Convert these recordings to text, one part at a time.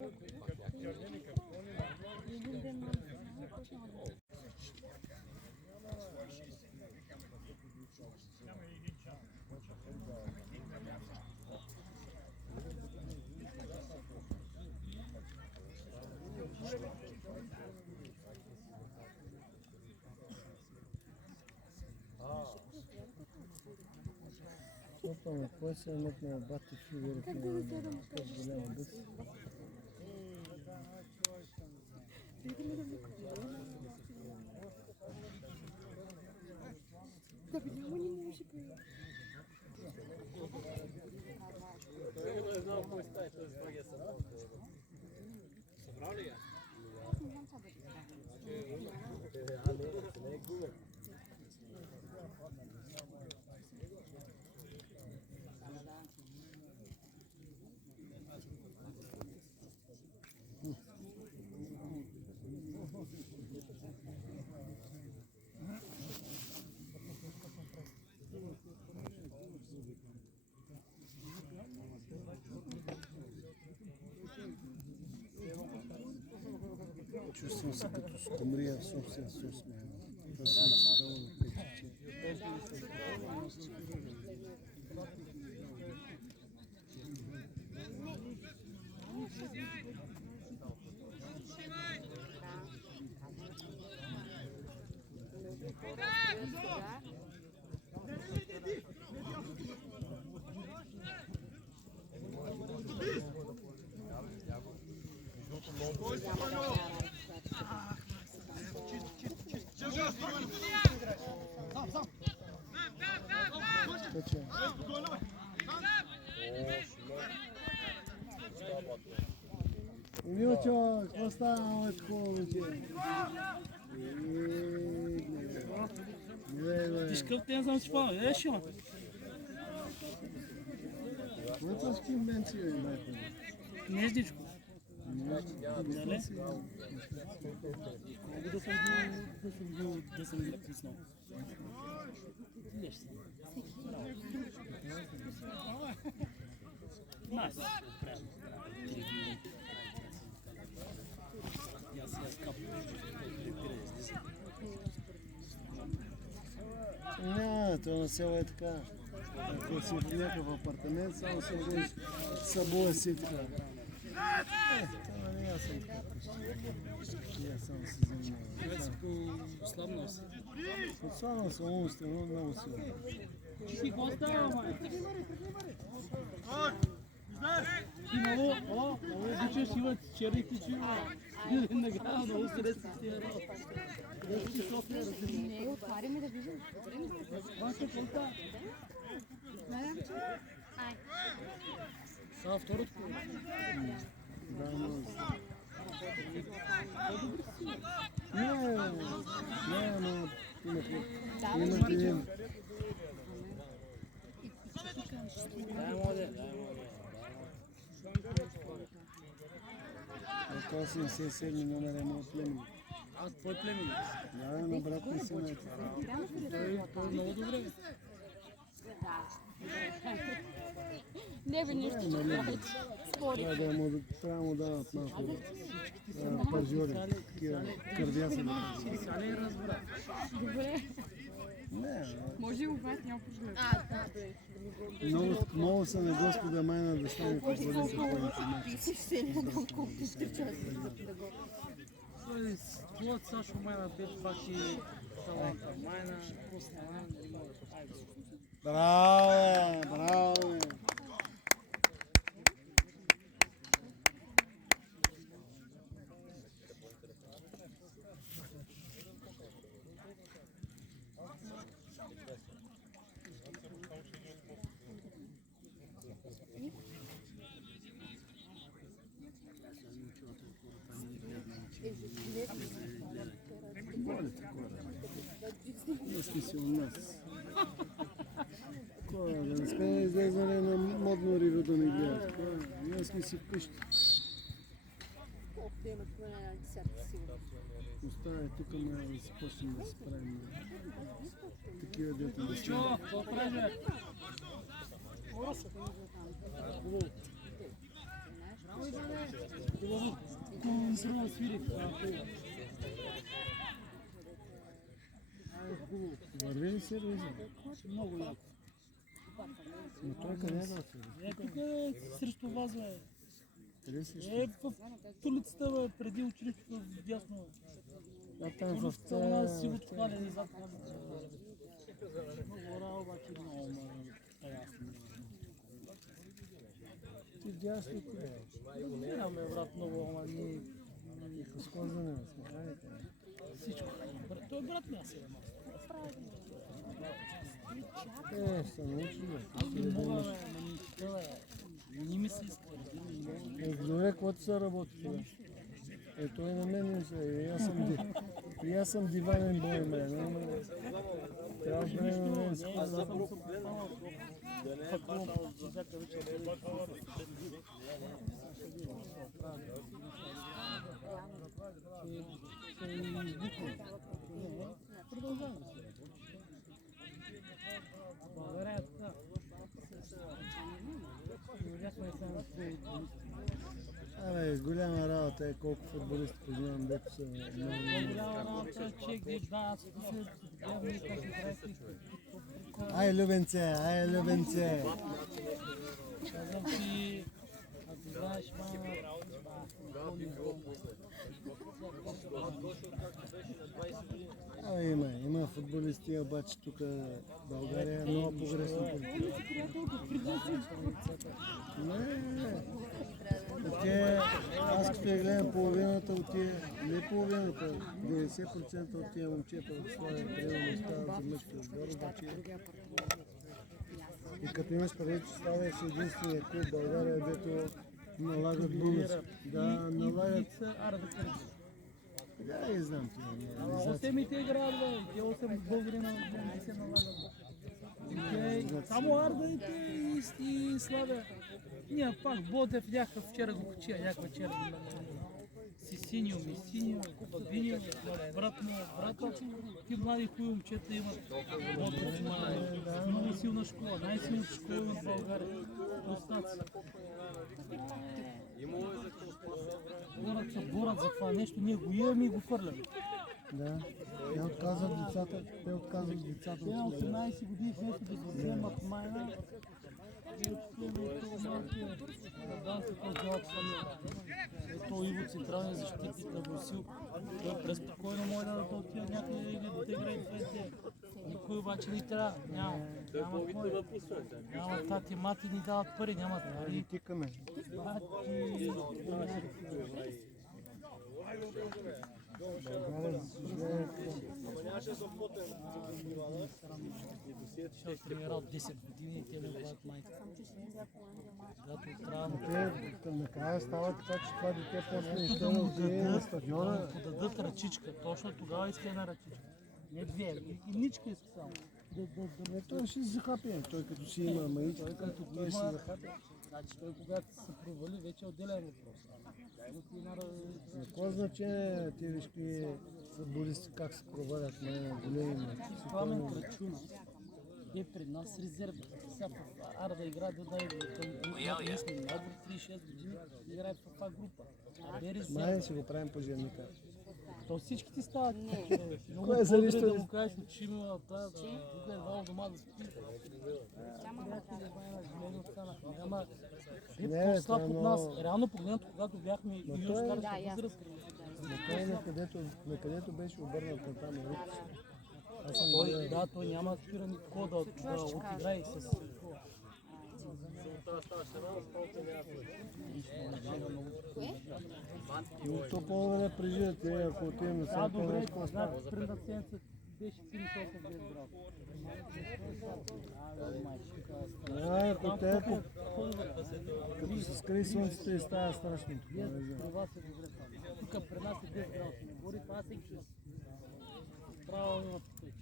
Опа, кой се наметна бати фигури? Как голяма бъс. Да, бе, не може да. Не знам кой става, той слагя събрал. Събрал ли я? Аз не знам това да Не е губер. Чувствам се като скумрия в собствен сос, мен. Това се е цикало на печече. Милчо, какво става, мъчко, момче? Виж какъв ден съм си пал, еш ма? Какво с ким бен си, бе, майко? Гнездичко. Нали? Колко да съм ги пуснал. Леш съм. Нас. Я сега скапам. Не, това на село е така. Ако си в някакъв апартамент, само се водиш събоя си така. Това не аз съм така. Я само се занимавам. Грецко слабнал си. Отслабнал съм умствено, много силно. Ти какво става, май? Ти много обичаш, има черните чива. Награда много средства с тия работа. Не, отваряме да видим. Ваша полта. Ай. Само второто. Да, много. Не, но имате един. Дай, моде, дай, моде. От 87 номер е моят племен. Аз твой племен. Да, на брат ми се найде. Той е много добре. Не бе, нищо ще правиш. Спори. Трябва му дават малко паржори, такива кърдяса. Сега не разбра. Добре. Не, Може и обаче няма поглед. много са на Господа майна да стане футболист за твоите мачи. Твоят Сашо майна пет паки таланта. Майна, постана, не мога. Браво, браво! Не сме си у нас. Да не сме излезнали на модно риво да ни гледат. Ние сме си вкъщи. Оставя тук, ме да си почнем да си правим такива дето да си. Чо, какво правиш? Хубаво. Консерва свири. Върви ли сервиза? Много яко. Но той къде е да Е, тук е срещу вас, бе. Къде си? Е, в улицата, бе, преди училището дясно. А там в Улицата у нас си отхваляне зад това. Много хора, обаче много ясно. ти дясно ти е. Нямаме, брат, много, ама ние Изхозване на смеханите. всичко. Той брат ми аз е. Се научи, бе. Аз не мога, бе, не ми се иска. Добре, каквото се работи това. Той на мен не се. И аз съм диванен бой, бе. Трябва да бъде на мен. Аз за друг гледам. Продължаваме. България е така. Абе, голяма работа е колко футболисти познавам, дето са много. Голяма работа, че ги да, Ай, любенце, ай, любенце. казвам ти, ако знаеш, Абе, има футболисти, обаче тук България е много погрешна политика. Аз като я гледам половината от тия, не половината, 90% от тия момчета от своя приема стават за мъжки отбор, обаче и като имаш предвид, че става си единствения клуб в България, дето налагат бонуси. Да, налагат. Да, и знам ти. Осемите играят, бе, те 8 българи не се налагат. Само Арда и Славя. Ние пак Ботев някакъв вчера го качия, някаква вчера. Синьо, Виньо, брата, ти млади хуи момчета имат Ботев, много силна школа, най-силната школа в България. Достатъчно. Хората се борят за това нещо, ние го имаме и го хвърляме. Да, те отказват децата. Те отказват децата. Те на 18 години нещо да се вземат майна. Ето Иво, централния защитник на Босил. Той преспокойно може да отиде някъде или да играе двете. Никой обаче не трябва. Няма кой. Няма тати, мати ни дават пари, нямат пари. Тикаме. Ще тренирал 10 години и те не дават майка. Когато трябва Те накрая става така, че това дете после ще да отиде на стадиона. подадат ръчичка. Точно тогава иска една ръчичка. Не две, и ничка иска само. Той ще се захапе, той като си има маичка, той ще се захапе. Значи той когато се провали, вече е отделен въпрос. На какво значение ти виж какви футболисти как се провалят на големи мачи? Пламен Крачуна е пред нас резерва. Сега Арда игра до дай ние сме много 36 години, играе в това група. Май си го правим по женика. То всички ти стават. Много Кое е за по-добре нищо? да му кажеш, че има тази, тук е едва дома да спи. Няма Не, по-слаб това от е нас. много- Реално погледнато, когато бяхме и той е- старши възраст, Но той накъдето беше обърнат на там руки. Аз съм той, да, той няма спиране такова да отиграе с... Но то по-добре преживят, ако отидем на Да, Сан добре, какво да, става? предната седмица беше 38 без брат. Ако те, като се скри слънцето и става страшно. При вас е добре там. Тук при нас е 10 градуса. Гори това се чува. Право има тече.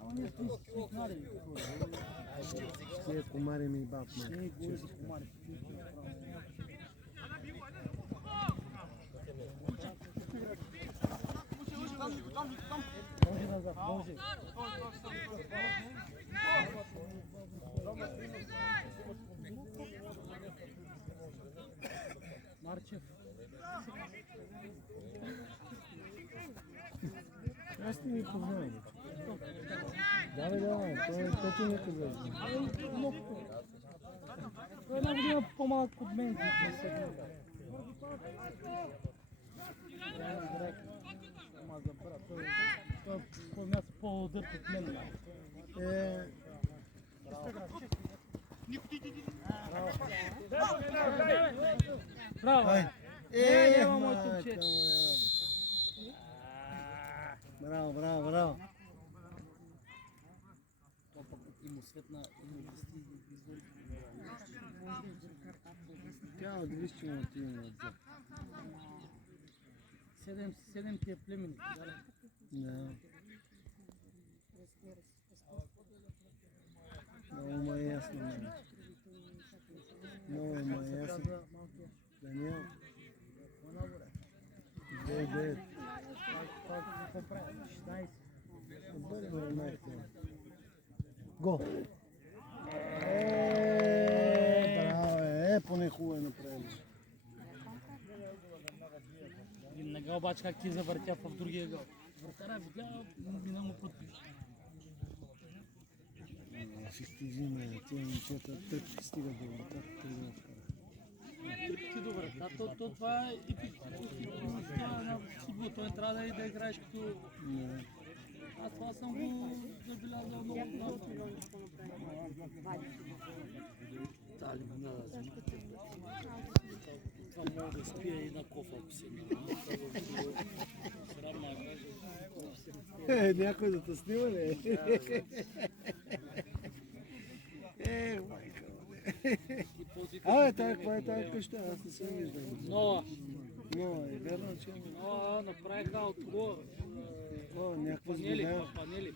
Ама ние сме свикнали. Тия комари ми баб. Не гори за комари. Може назад, може. Аз не ми познавам. Давай, той ти не каза. Той е една година по-малък от мен. Той е по-дърт от мен. Браво! Няма моето момче. Браво. Има светна, има гъсти извори. Тя отлично отива отзад. 7 тия племени. Да. Много ма е ясно, мен. Много ма е ясно. Даниел. 9. Отбори ме майка. Го! Браво, поне хубаво направиш. Веднага обаче как ти завъртя в другия гол. Вратаря видя, мина му против. Ще стизи ме, тия момчета тръпки стигат до врата, Тръпки до врата, то това е ефективността на футбол. Той трябва да играеш като... Аз това съм го забелязал много. Дали му да взема. Това мога да спия и на кофа, ако си някой да те снима ли? Майка. Каква е тази къща? Аз не съм виждал. Но е верно, че направиха от го някаква панели.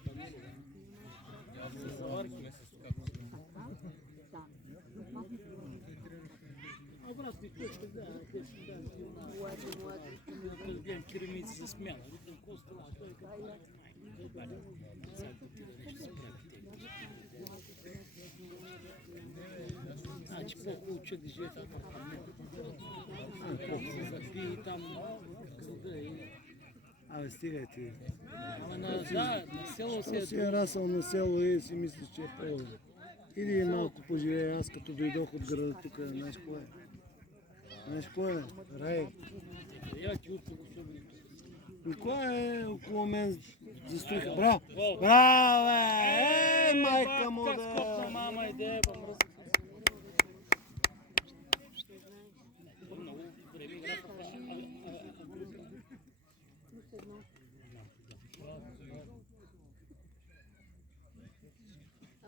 С заварки. Обратно и точка, да, гледам керамици за смяна. Викам, какво става? Той казва, значи по-хубаво човек да живее в апартамент. Се запи и там къде и... Абе, стигай ти. Ама на село Що си е расъл на село и си мислиш, че е по-добре. Иди малко поживее, аз като дойдох от града тук, знаеш какво е? Знаеш какво е? Рай. Я ти утре го събри. И кой е около мен застоиха? Браво! Браво, бе! Майка му Как да! скопна мама иде, мръсна. Много време играха.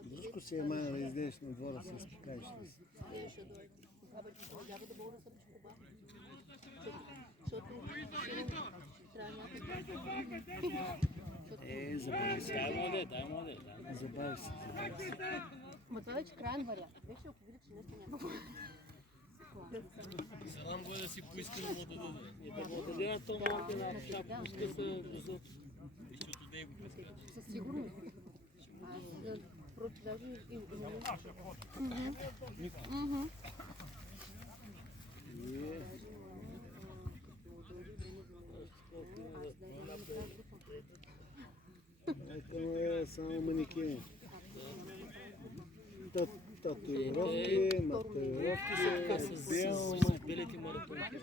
Дружко си е мая да издеш на двора с пикаеща си. Забави се. Дай му да. Забави се. Ма това вече крайен вариант. Вече ако видя, че нещо няма. Сарам го да си поиска да му даде. И да му даде на това малко една шапка, ще се вързат. Защото да го прескача. Със сигурност. Против даже и... Ето е само манекени. Татуировки, матуировки, бел, С белите маратонки.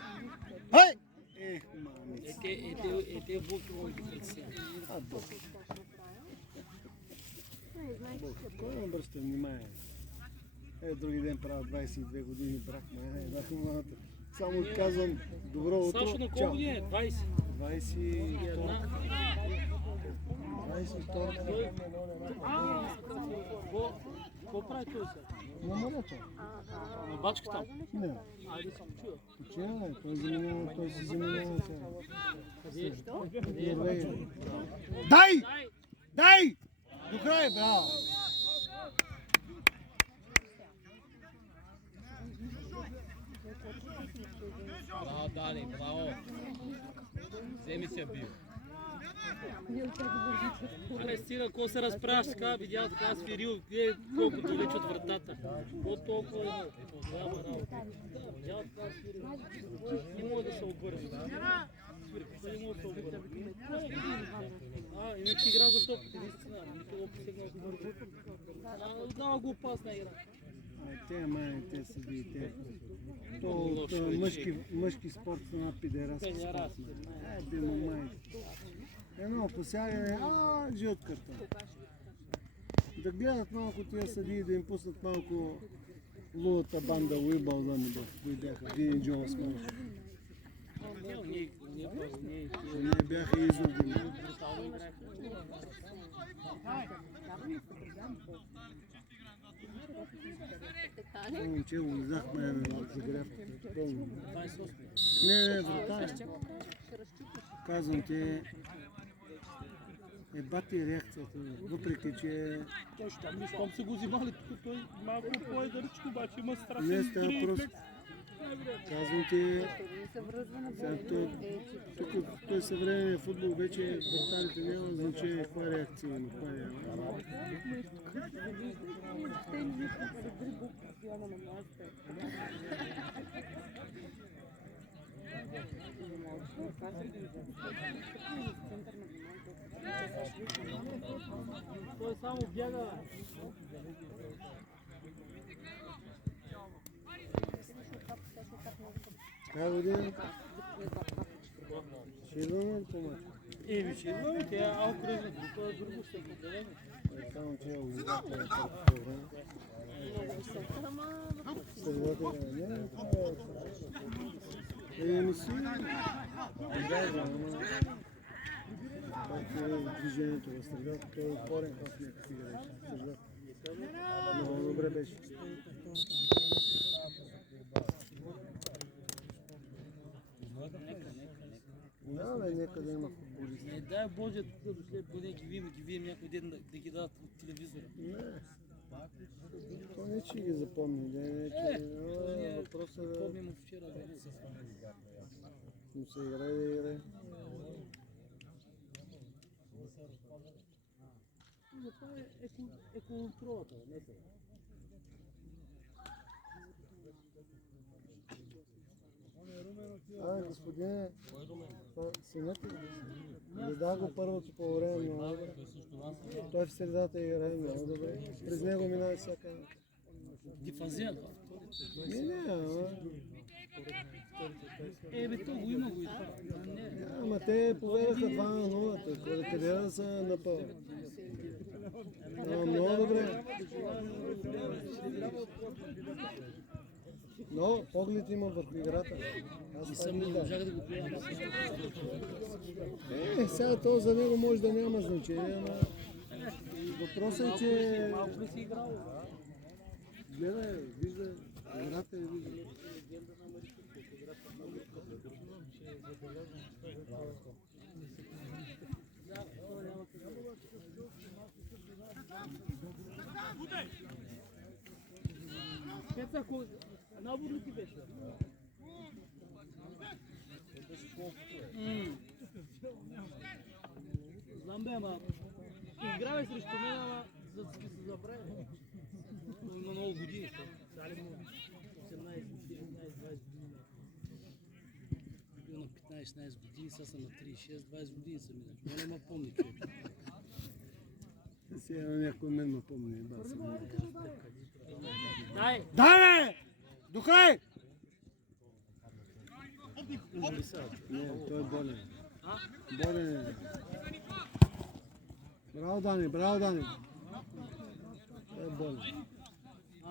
Хай! Мамица. Те булки му ги притесня. Кой ме обръща внимание? Други ден правя 22 години брак, мамата. Само казвам добро утро. Сашо, на колко години е? 20? 22. 22. Какво прави той сега? На морето. На бачка там? Не. Айде си почува. Почина, той се заминава сега. Къде? Дай! До край, браво! Браво, Дани, браво. Вземи се бил. Добре, стига, ако се разправяш така, видял така свирил, гледай колко далеч от вратата. По-толкова голяма работа. Видял така свирил. Не мога да се обърне. свирка. Той има особено. Иначе игра за топките, наистина. Никога посегнал от върху. Дава го опасна игра. Те май, те са би, те. То мъжки спорт са на пидераски спорт. Било май. Едно посягане, жълт картон. Да гледат малко тия съдии, да им пуснат малко лудата банда Уибълдън, които бяха Вин Джонс Манш. Не бяха изроди. Момче го взахме на загрявката. Не, вратаря. Казвам ти, бати реакцията, въпреки че... Той ще там, щом са го взимали, той малко по-егаричко, обаче има Не страшен става рефлекс. просто. Казвам ти, тук той съвременния футбол вече вратарите няма значение каква реакция има. Той само бяга. Как година? Ще идваме ли по-мач? Ще идваме, тя е алкръжна, това е друго ще поделяме. Само че я узидахме на това време. Средата не, не си изгажда, ама как е движението в средата, той е отворен в някакви играчи. Много добре беше. Да, бе, нека да има футболисти. Не дай Боже да дошле, поне ги видим някой ден да ги дадат от телевизора. Не. То не че ги запомни, не че... Въпросът е... Помним от вчера. Но се играе да играе. Но това е контролата, не сега. Господине, синът ли да го първото по време много добре. Той в средата играе много добре. През него минава всяка... Дифазиан. Не, ама... Бе, то го има го и това. Ама те поведаха 2-0, къде да са напълно. Много добре. Но поглед има върху играта. И съм не можах да го приема. Сега то за него може да няма значение, но въпросът е, че... Малко ли си играл? Гледай, вижда, играта е вижда. Пеца, набор ли ти беше? Знам бе, ама игравай срещу мен, ама за да се забрави. Има много години. Сега ли му 18, 19, 20 години. Бил на 15-16 години, сега съм на 36-20 години съм минал. Това не ме помни човек. Сега някой мен ме помни. Дай! Дай, бе! Духай! Не, той е болен. Болен е. Браво, Дани, браво, Дани. Той е болен.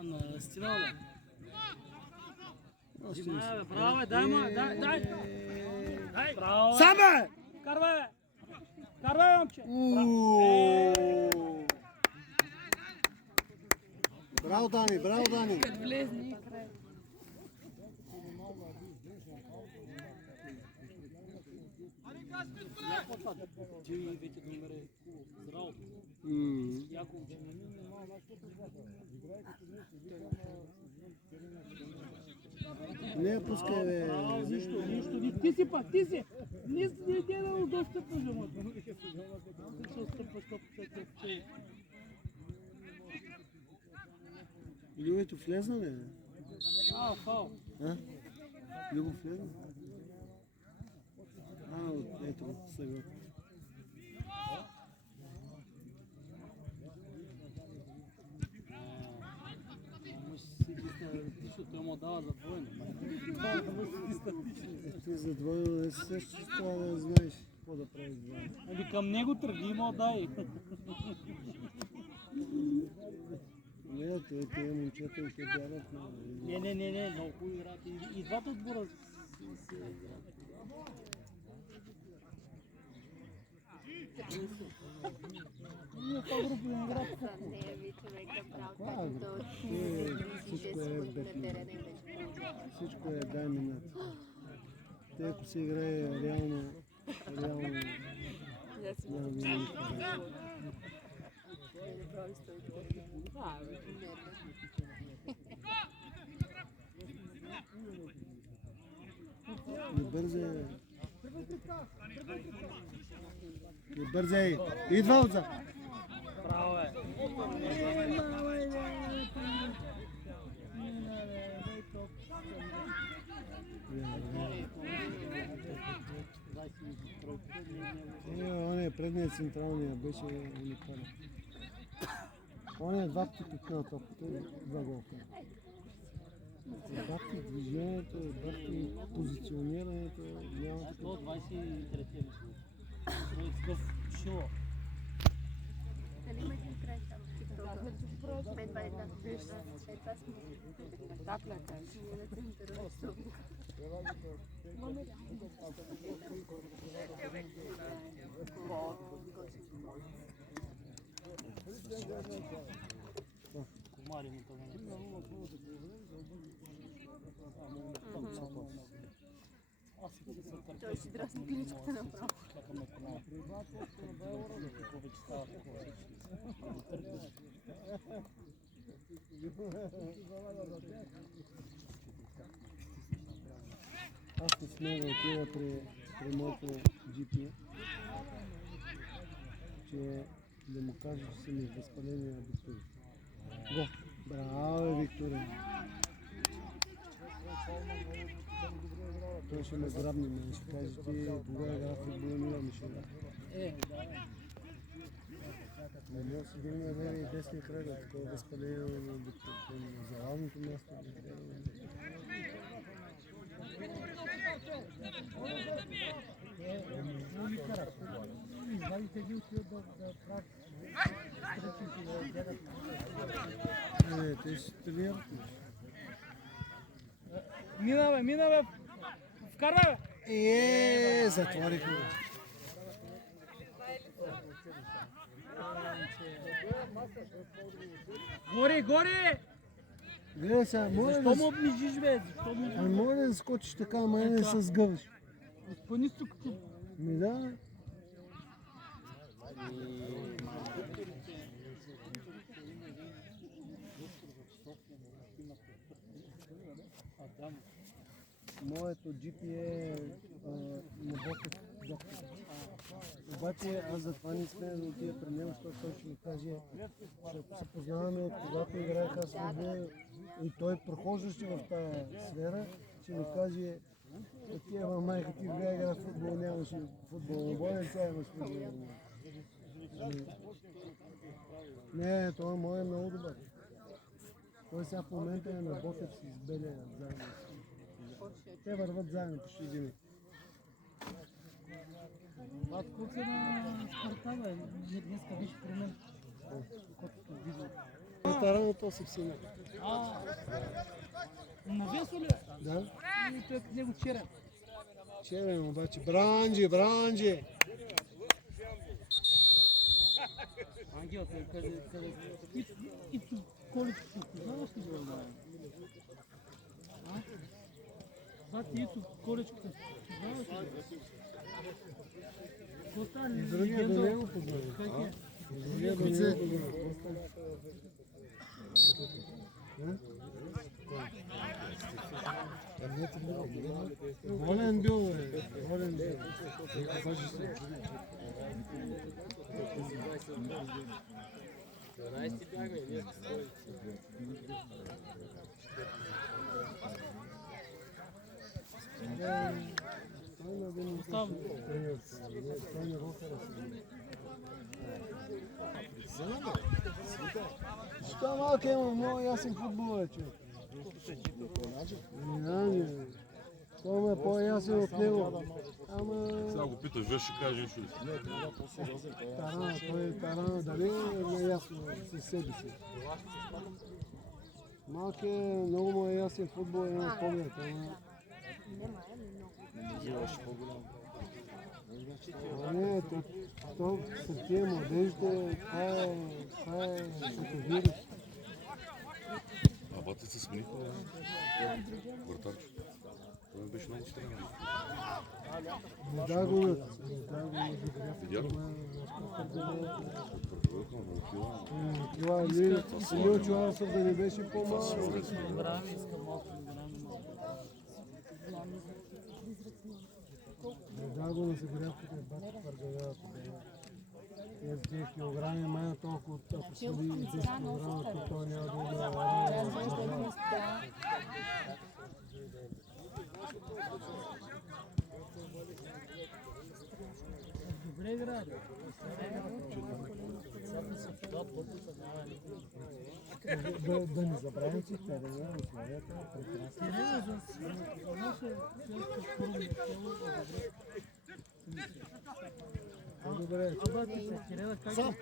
На стена, бе. Внимай, бе, браво, дай, ма, дай! Браво, бе! Сам, бе! Карвай, бе! Карвай, бе, момче! Браво, Дани, браво, Дани. Като влезне и край. Ти вече да умре здраво. Яко учи. Не пускай, бе. Нищо. Ти си пак, ти си. Не да достъпваш, ама. Ти се отстъпваш топката. Любито влезна, бе? Фал. Любо влезна? Ето го, сега. Той му дава за двойно. Ти за двойно не си също трябва да знаеш какво да правиш двойно. Ами към него тръгни и му дай. Не, тия момчета и те бягат много. Не, много хубаво играят. И двата отбора се играят. Ние това групи не играят. Всичко е бетно. Всичко е дай минат. Те ако се играе реално няма да има никога. Не бързай. Не бързай. Идва отзад. Право е. Он е предният централния, беше уникален. Он е два пъти пикна топката и два голка. Бахти движението, бахти позиционирането, няма така. 123 мисля. Той е такъв шило. Нали има един край там в TikTok? Мен това е една. Това сме. Так ли е? Ние не се интересуваме. Комари му това не. Той си драсна клиничката направо. Аз не смея да отида при моето GP, че да му кажа, че съм възпаление на Виктория. Го! Браво, Виктория! Той ще ме грабне, ме ще каже, ти кога игра в футбол, ми ще игра. Не може да си дигне леви и десни кръга, такова възпаление на Виктория. За равното място. Извадите ги отиват да правят. Не, те ще тренират. Мина бе! Вкарвай бе! Затворихме. Горе! Гледай сега, Защо му обнижиш бе? може да скочиш така, ама не се сгъваш. По-ниско като... Ми да. Моето GP е Моботев доктор. Обаче аз затова не смея да отида при него, защото той ще ми каже, защото се познаваме от когато играех аз футбол и той прохождаше в тази сфера, ще ми каже, отива майка ти игра в футбол, нямаше футбол, боя сега имаш футбол. Не, той е много добър. Той сега в момента е на Ботев с Белия заедно. Те върват заедно почти винаги. Това куца на спорта бе. Днеска беше при мен. Котото видео. Старано то се всина. Навесо ли? Да? И той от него черен. Черен обаче. Бранджи! Ангел, къде... И tu количко, познаваш ли го? Бати, ито количката, познаваш ли го? Какво стане? Другия до него познава. Как е? Другия до него познава. Волен бил, бе. Волен бил. Оставам. Той не го харесва. Що малко има много ясен футбол, човек. Не. Това е по-ясен от него. Ама... Сега го питаш, виж ще кажеш ли? Тарана, той е тарана, дали не е ясно със себе си. Малко е, много му е ясен футбол, има поглед, ама... Не, то са тия младежите, това е като вирус. А бата се смениха, вратарчето. Той ми беше най-четирен. Не да го Видя ли? това Емил Чуасов да не беше по-малко. Грами, искам малко грами. Не да го на загрявката е бата пъргавявата. Тези 10 килограми, май толкова, ако свали 10 килограма, то той няма да има. Добре играли. Да не забравим, че терена, условията е прекрасни. Терена за наша селска форма тело е добре. Добре. Обаче се Кирила как да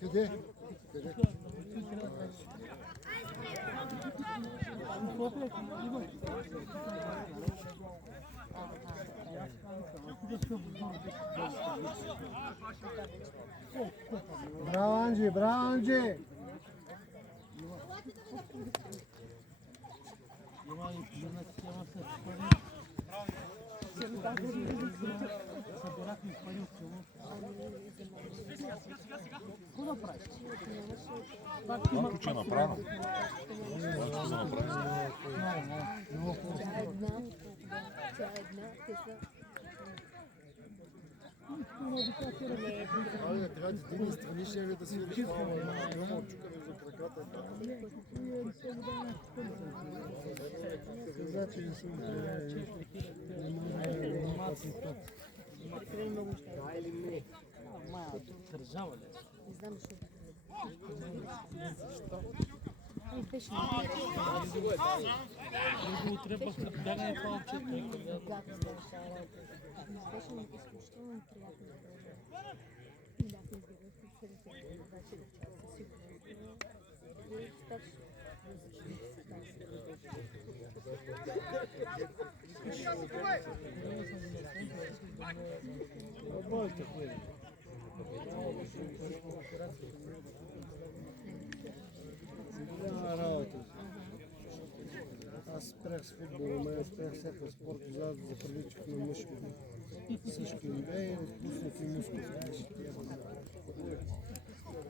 Къде? Браво, Анджи, браво, Анджи! Събирахме пари от село. Какво да правиш? Това ключа направено. Това ще направи. Тя е една, те са... Абе, трябва да дигни страничния ли да свириш това, няма чука между краката. Значи не съм не може да има паситат. Държава ли? Не знам защо. Друго трябва да бягане палче. Беше ми изключително приятно. И да, се избирах от целите, значи да част със сигурност. И старши. Няма работа. Аз спрях с футбола, ме спрях всяка спорт, заприличих на мъжки. Всички идеи, отпуснати мускули.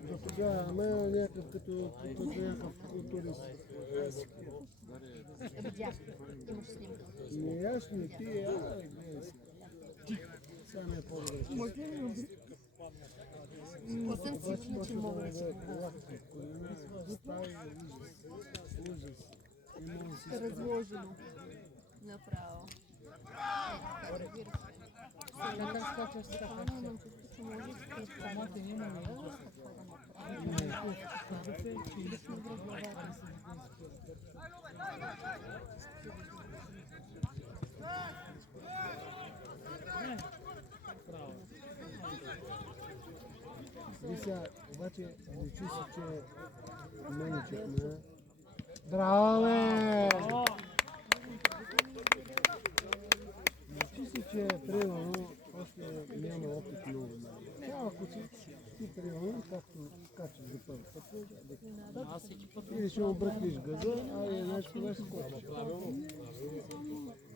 До тогава, ама някакъв като някакъв културист. Видях, имаш снимка. Не аз, не ти, гледай си. Сега ми е по-добре. Може ли да ме не съм сигурна, че мога да се разложено. Направо. Сега да скачаш с кафе, имам чувство, че може да се Самата има ли? Вися, обаче личи си, че меничек на... Браво, бе! Личи си, че примерно още няма опит много. Ако ти примерно, както скачаш за първи път, или ще обръкнеш газа, иначе това ще скочиш.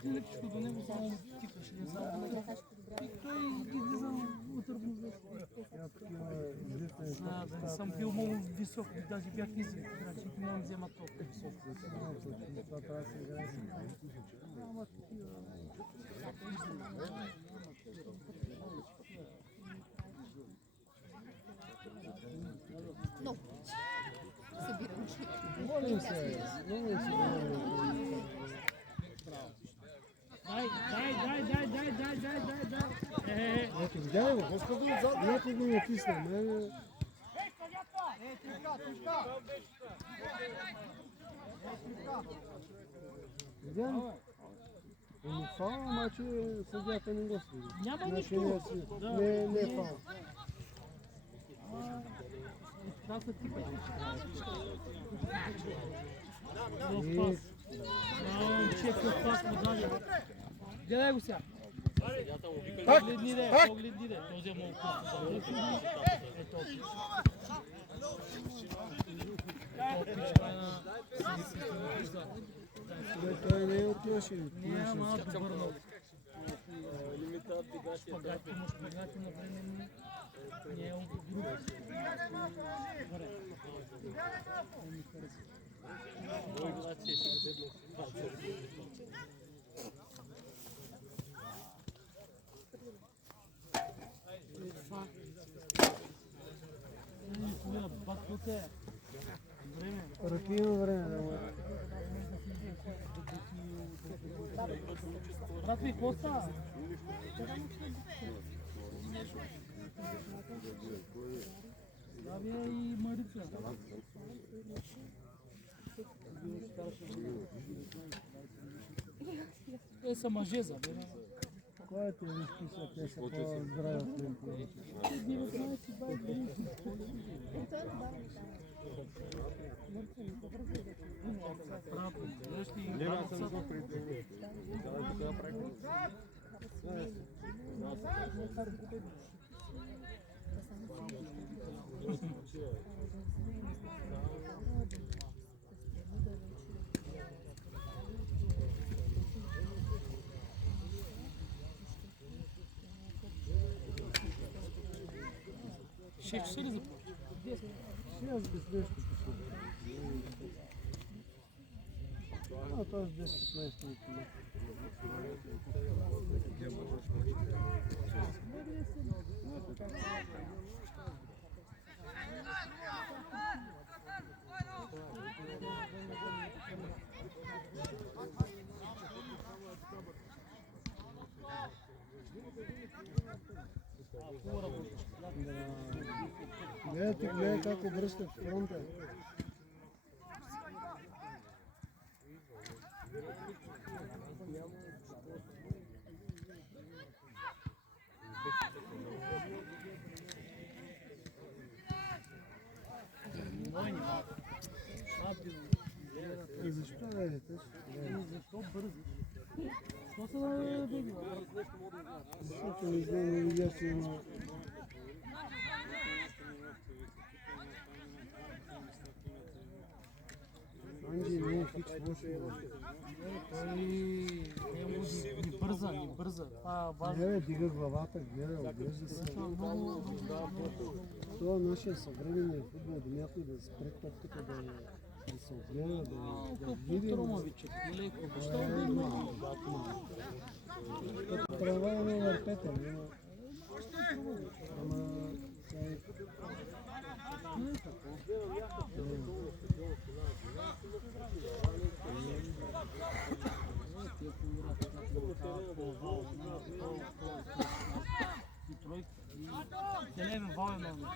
Ти лепшко до него само тикаш, не само. И той излиза утърбно за не съм бил много висок, даже бях низък, значи не мога да взема толкова висок. Това трябва да се играе. много събирам. Молим се, много се. Видя го. Някой го натисна. Мене... Видя ли? Ами фал, обаче съдията не го следи. Няма Значи нищо. не е фал. Това са типа. И Чекай пас му даде. Гледай го сега. Погледни де, погледни де. Този е много просто. Ето. той не е от нашите. Не, малко добърнал. Шпагати му, шпагати на време не е от друг. Добре. Не ми хареса. Бакоте. Време. Ръки има време да му. Брат ми, какво става? Славия и Марица. Те са мъже за бе. Кой ти изписва, те са по-здрави от мен? 19 бай. Ще часа ли започва? Сейчас без нещо пишу. А, то 10-15 минути. Гледай как обръщат фронта. Защо да е? Защо бързо? Що се да бегва? Защото не знам, не видя, че има... Анди не е хич лошо. Той не бърза, не бърза. Това е важно. Не бе, дига главата, гледа, оглежда се. Това нашия съвременен футбол, да някой да спре топката, да се огледа, да види. Тромовичек, леко. Защо Е, обидно? малко, като трава е на върпета, няма. Ама, сега И тройка. Телевен вал е много.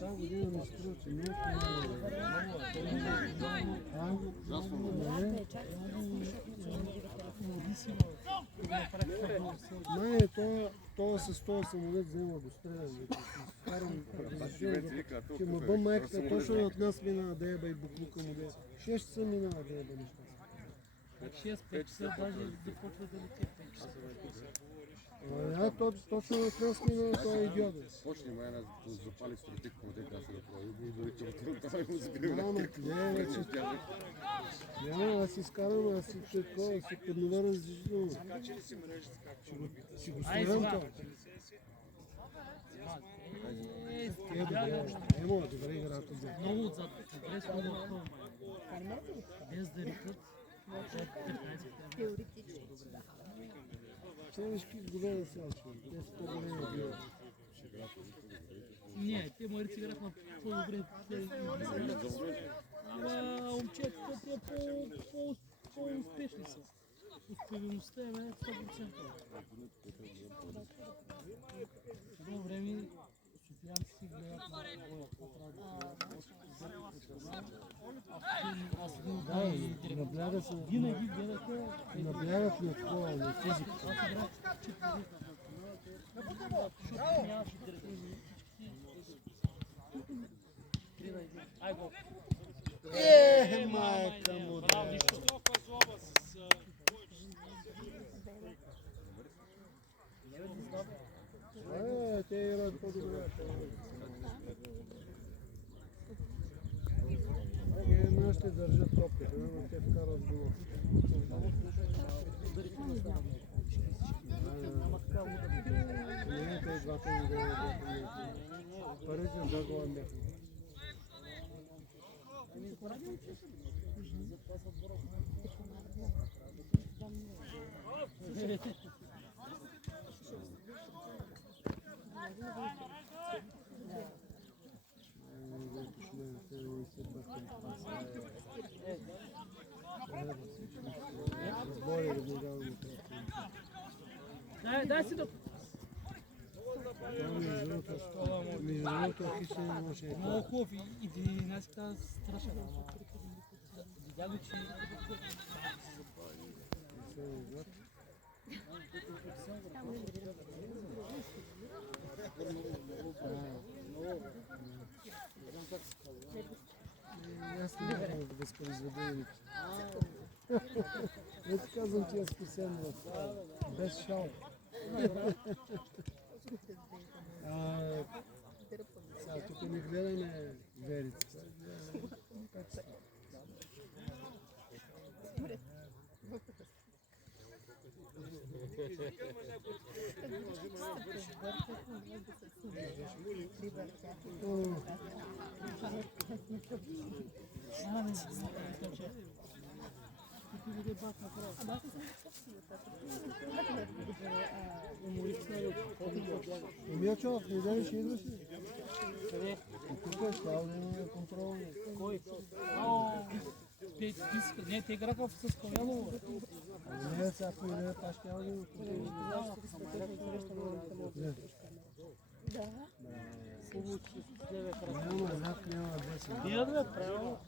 тази година ми струва, че нещо май това с този самолет взема го стреля. Че му бъм майката точно от нас минава да еба и буклука му да. 6 часа минава да еба неща. 6-5 часа даже започва да лети 5 часа. Точно от нас минава този идиот. Почни май да запали стратик, му те каза да прави. И дори това му забива на Няма, кирка. не, вече. Няма, аз си скарам, аз си такова, си поднова различно. Си го стоям това. Добре играта. Много отзад. Добре с много отхвърляне. Без да ритат. Теоретично. Човешки гледа сега, те са по-големи. Не, те морици играха по-добре. Ама момчетата те по-успешни са. Успеваемостта е 100%. Едно време софиянци си гледат на Наблягат се, винаги гледаха наблягат на това, на физиката. Майка му да. Те играят по-добре. Нашите държат топката, но те вкарат гола. Не, те двата не бяха. Първите два гола бяха. Дай си да... Между другото, хищен не може да е. Много хубав и динамиката страшна. Видя ли, че... Аз не мога да възпроизведа. Ето казвам ти е спасен без шал. Сега тук не гледаме верицата. Милчов, не дай ще идваш ли? Къде? Тук ще да има контрол. Кой? Не, те играха с Ковялово. Не, сега поиде, па ще да има контрол. Няма знак, няма адреса. Вие да бе, правилно.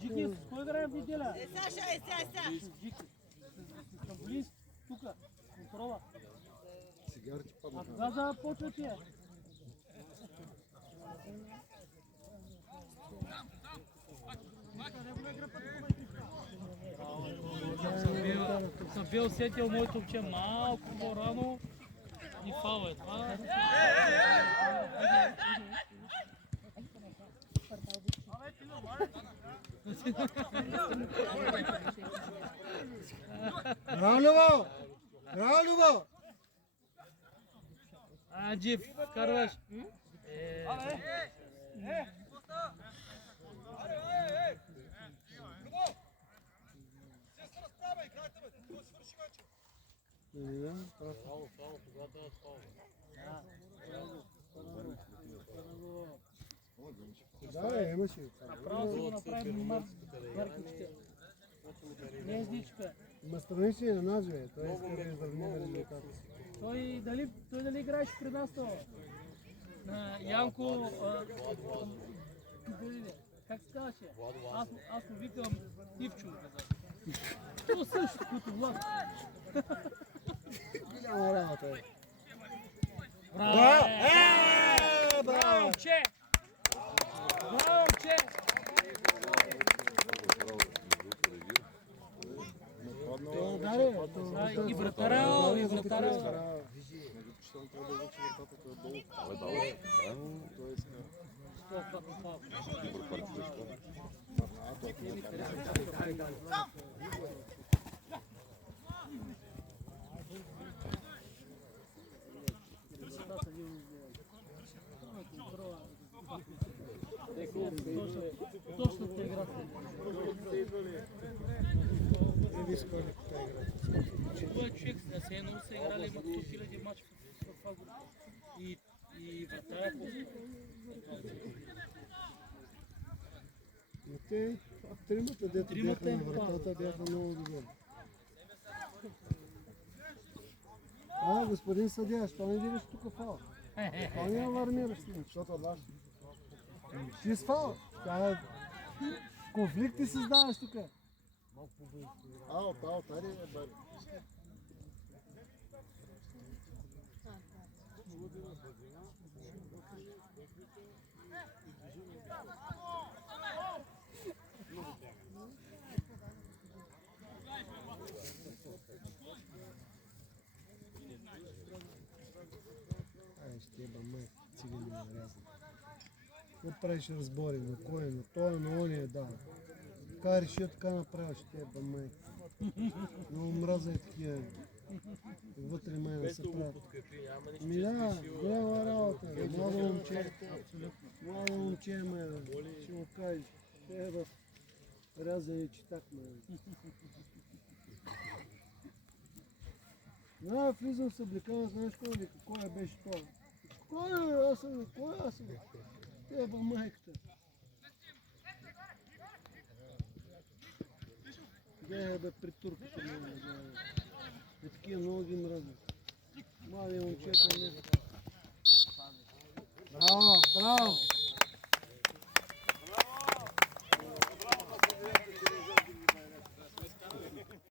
Джики, с кой играем в неделя? Саша! Джики. С Камбулис, тука, контрола. Цигарите А паднаха. кога започвате? Съм бил усетил моето момче малко по-рано и фал е това. Браво, Любо! Браво, Любо! Джив, карваш. Да, имаше. Право да го направим маркичка. Гнездичка. Ма страници на нас, бе. Той иска да изравнява резултата. Той дали играеше при нас това? На Янко... Как се казваше? Аз му викам Ивчо. То също, като Влад. Голяма работа е. Браво! Браво, момче! Браво, момче! И вратаря, и вратаря. Бе, човек, се едно са играли, имат 100 хиляди матч в Фагор. И вратаря И те, тримата дето Тримата бяха на им вратата, бяха много добри. А, господин съдия, що не дивиш тук фал? Това не алармираш ти, защото лаш. Ти с фал. Конфликти създаваш тук. Аут, ари е бъде. Ай, ще еба май, цигани нарязани. Какво правиш разбори? На кой? На той, на ония, да. Така реши, така направиш, ще еба май. Много мраза е такива. Вътре май не се правят. Ми да, голяма работа. Младо момче. Младо момче, май, ще му кажеш. Ще е в рязани читак, май. Да, влизам с обликана, знаеш кой ли? Кой беше това? Кой е? Аз съм, кой аз съм? Те е майката. Де бе при турките много, бе. Такива много ги мразят. Млади момчета не. Браво, браво!